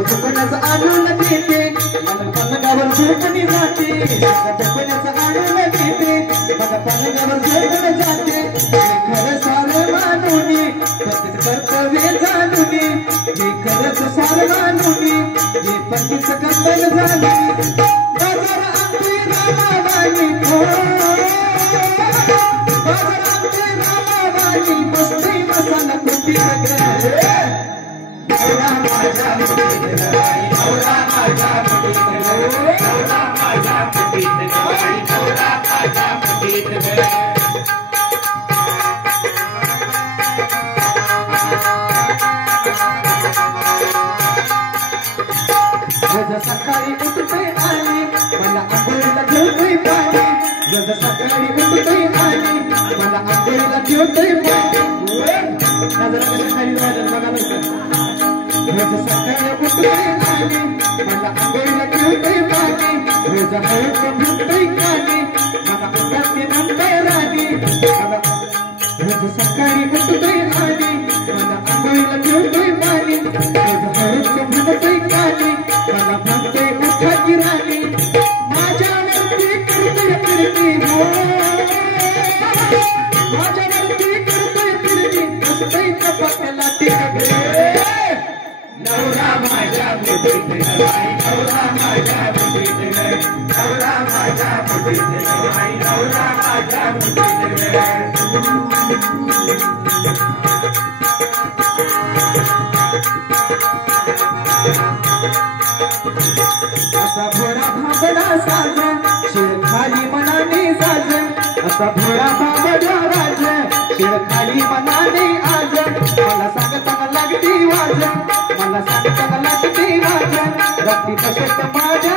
दुकानाचं आणून देते मला पलंगावर झोपणी जाते दुकानाचं आणून देते मला पलंगावर झोपण जाते खरं सारं मानूनी पतीच कर्तव्य जाणूनी मी खरंच सारं मानूनी मी पतीच कर्तव्य जाणूनी बाजार आमची रामाबाई बाजार आमची रामाबाई मस्ती मसाला कुटी नवरा माझ्या मुठीत गबाई नवरा माझ्या मुठीत नवरा माझ्या मुठीत गबाई नवरा माझ्या मुठीत रोज सकाळी उठते आली मला आंघोळीला ठेवते पाणी रोज सकाळी उठते आली मला आंघोळीला ठेवते पाणी रोज सकाळी उठते आली मला आंघोळीला ठेवते पाणी रोज हळद म्हणते काली मला उठते म्हणते राणी रोज सकाळी उठते आली मला आंघोळीला ठेवते पाणी रोज हळद म्हणते काली मला म्हणते उठाची राणी माझ्यावरती करते फिरती माझ्यावरती करते फिरती असते कपाटाला टिकले नवरा माझ्या मुठीत गबाई नवरा माझ्या मुठीत नवरा माझ्या मुठीत गबाई नवरा माझ्या मुठीत असा भोळा भाबडा साज शिर खाली मनाने साज असा भोळा भाबडा राज शिर खाली मनाने आज मला सांगताना लागती वाज मला सांगताना लागती वाज रात्री तसेच माझ्या